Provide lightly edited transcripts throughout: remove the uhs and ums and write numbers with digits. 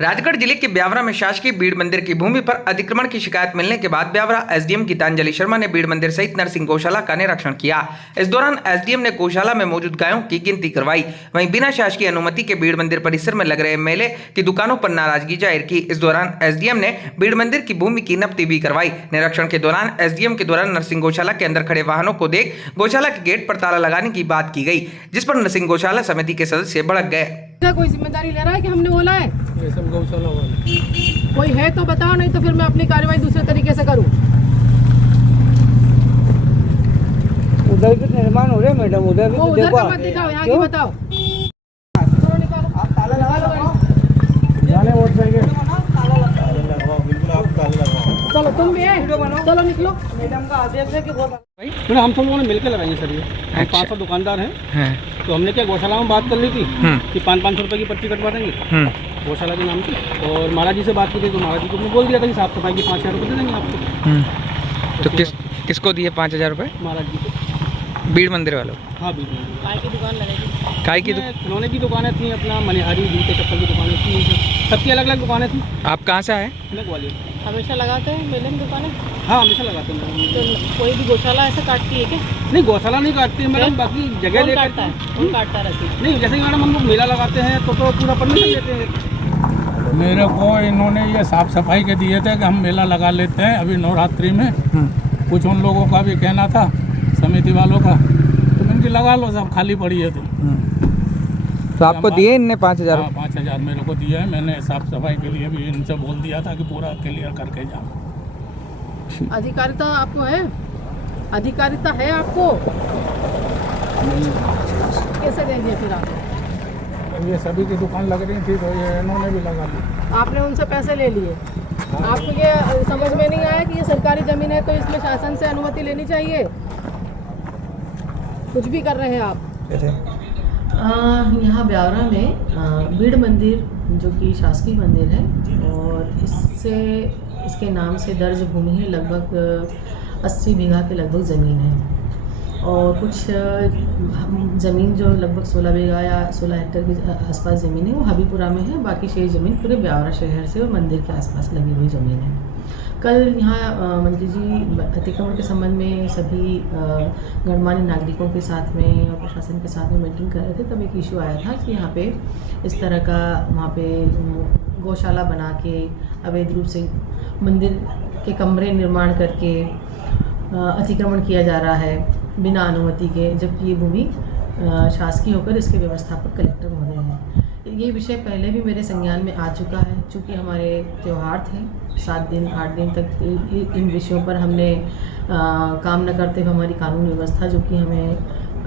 राजगढ़ जिले के ब्यावरा में शासकीय बीड़ मंदिर की भूमि पर अतिक्रमण की शिकायत मिलने के बाद ब्यावरा एसडीएम गीतांजलि शर्मा ने बीड़ मंदिर सहित नरसिंह गौशाला का निरीक्षण किया। इस दौरान एसडीएम ने गौशाला में मौजूद गायों की गिनती करवाई। वहीं बिना शासकीय अनुमति के बीड़ मंदिर परिसर में लग रहे मेले की दुकानों पर नाराजगी जाहिर की। इस दौरान एसडीएम ने बीड़ मंदिर की भूमि की नब्ती भी करवाई। निरीक्षण के दौरान एसडीएम के द्वारा नरसिंह गौशाला के अंदर खड़े वाहनों को देख गौशाला के गेट पर ताला लगाने की बात की गई, जिस पर नरसिंह गौशाला समिति के सदस्य भड़क गए। कोई जिम्मेदारी ले रहा है कि हमने बोला है? ये सब गौशाला वाले कोई है तो बताओ, नहीं तो फिर मैं अपनी कार्रवाई दूसरे तरीके से करूं। उधर भी निर्माण हो रहे मैडम, उधर भी वो उधर का मत दिखाओ, यहाँ की बताओ। चलो निकालो, आप ताला लगाओ। जाने वोट देंगे। चलो तुम भी है, चलो निकलो। मैडम का आदेश है कि मैडम हम सब लोगों ने मिलकर लगाई है सर। ये हम 500 दुकानदार हैं, तो हमने क्या गौशाला में बात कर ली थी कि 500 रुपये की पर्ची कटवा देंगे गौशाला के नाम की, और महाराज जी से बात की थी तो महाराज जी को बोल दिया था कि साफ सफाई की 5000 रुपये दे देंगे आपको। तो किसको दिए 5000 रुपये? महाराज जी को, बीड़ मंदिर वालों। हाँ बीड़ मंदिर। काय की दुकान लगेगी? काय की खिलौने की दुकानें थी, अपना मनिहारी जूते चप्पल की दुकानें थी, सबकी अलग अलग दुकानें थी। आप कहाँ से आए? मैं ग्वालियर। हमेशा लगाते हैं मेले में दुकानें? हाँ हमेशा लगाते हैं मैडम। तो कोई भी गौशाला ऐसा काटती है क्या? नहीं गौशाला नहीं काटती है मैडम, बाकी जगह ले काटता है, कौन काटता है रसीद? नहीं, जैसे कि मैडम हम लोग मेला लगाते हैं तो पूरा परमिशन देते हैं। मेरे को इन्होंने ये साफ सफाई के दिए थे कि हम मेला लगा लेते हैं अभी नवरात्रि में। कुछ उन लोगों का भी कहना था, समिति वालों का, तो इनकी लगा लो, सब खाली पड़ी है। तो आपको दिए इनने 5000? हाँ 5000 मेरे को दिया है। मैंने साफ सफाई के लिए भी इनसे बोल दिया था कि पूरा क्लियर करके जाओ। अधिकारिता आपको है? अधिकारिता है आपको? कैसे देंगे फिर आप? ये सभी की दुकान लग रही थी तो ये इन्होंने भी लगा ली। आपने उनसे पैसे ले लिए? आपको ये समझ में नहीं आया कि ये सरकारी जमीन है तो इसमें शासन से अनुमति लेनी चाहिए? कुछ भी कर रहे हैं आप। यहाँ ब्यावरा में बीड़ मंदिर जो कि शासकीय मंदिर है, और इसके नाम से दर्ज भूमि है लगभग 80 बीघा के लगभग ज़मीन है, और कुछ ज़मीन जो लगभग 16 बीघा या 16 हेक्टेयर के आसपास ज़मीन है वो हबीपुरा में है। बाकी शेष ज़मीन पूरे ब्यावरा शहर से और मंदिर के आसपास लगी हुई ज़मीन है। कल यहाँ मंत्री जी अतिक्रमण के संबंध में सभी गणमान्य नागरिकों के साथ में और प्रशासन के साथ में मीटिंग कर रहे थे, तब एक इशू आया था कि यहाँ पे इस तरह का वहाँ पे गौशाला बना के अवैध रूप से मंदिर के कमरे निर्माण करके अतिक्रमण किया जा रहा है बिना अनुमति के, जबकि ये भूमि शासकीय होकर इसके व्यवस्थापक कलेक्टर महोदय हैं। ये विषय पहले भी मेरे संज्ञान में आ चुका है। चूँकि हमारे त्यौहार थे, 7 दिन 8 दिन तक इन विषयों पर हमने काम न करते हुए हमारी कानून व्यवस्था जो कि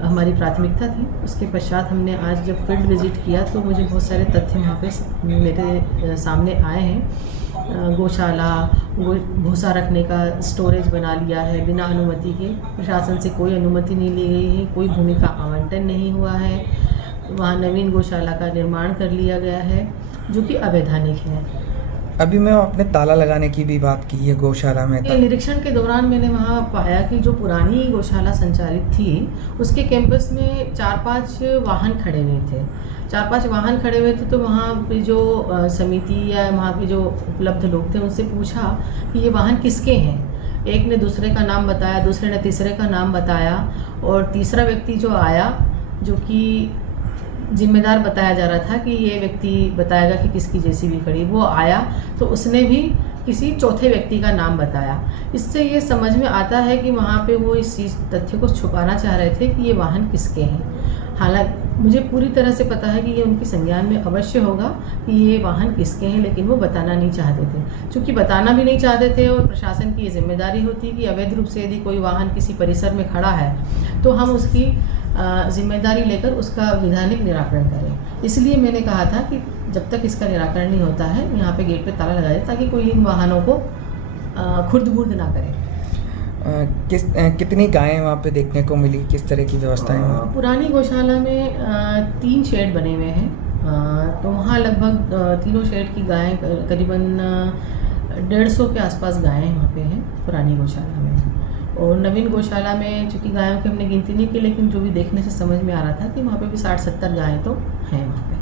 हमारी प्राथमिकता थी, उसके पश्चात हमने आज जब फील्ड विजिट किया तो मुझे बहुत सारे तथ्य वहाँ पे मेरे सामने आए हैं। गौशाला, भूसा रखने का स्टोरेज बना लिया है बिना अनुमति के, प्रशासन से कोई अनुमति नहीं ली गई है, कोई भूमि का आवंटन नहीं हुआ है, वहाँ नवीन गौशाला का निर्माण कर लिया गया है जो कि अवैधानिक है। अभी मैं आपने ताला लगाने की भी बात की है गौशाला में। निरीक्षण के दौरान मैंने वहाँ पाया कि जो पुरानी गौशाला संचालित थी उसके कैंपस में 4-5 वाहन खड़े हुए थे। 4-5 वाहन खड़े हुए थे तो वहाँ पे जो समिति या वहाँ के जो उपलब्ध लोग थे उनसे पूछा कि ये वाहन किसके हैं। एक ने दूसरे का नाम बताया, दूसरे ने तीसरे का नाम बताया, और तीसरा व्यक्ति जो आया जो कि जिम्मेदार बताया जा रहा था कि ये व्यक्ति बताएगा कि किसकी जेसीबी खड़ी, वो आया तो उसने भी किसी चौथे व्यक्ति का नाम बताया। इससे ये समझ में आता है कि वहाँ पे वो इस चीज़ तथ्य को छुपाना चाह रहे थे कि ये वाहन किसके हैं। हालांकि मुझे पूरी तरह से पता है कि ये उनके संज्ञान में अवश्य होगा कि ये वाहन किसके हैं, लेकिन वो बताना नहीं चाहते थे। चूँकि बताना भी नहीं चाहते थे और प्रशासन की ये जिम्मेदारी होती कि अवैध रूप से यदि कोई वाहन किसी परिसर में खड़ा है तो हम उसकी जिम्मेदारी लेकर उसका वैधानिक निराकरण करें। इसलिए मैंने कहा था कि जब तक इसका निराकरण नहीं होता है यहाँ पे गेट पे ताला लगा दे ताकि कोई इन वाहनों को खुर्द-बुर्द ना करे। कितनी गायें वहाँ पे देखने को मिली, किस तरह की व्यवस्थाएं? पुरानी गौशाला में 3 शेड बने हुए हैं, तो वहाँ लगभग तीनों शेड की गायें करीबन 150 के आसपास गायें वहाँ पे हैं पुरानी गौशाला में। और नवीन गौशाला में चूँकि गायों की हमने गिनती नहीं की, लेकिन जो भी देखने से समझ में आ रहा था कि वहाँ पे भी 60-70 गायें तो हैं वहाँ पे।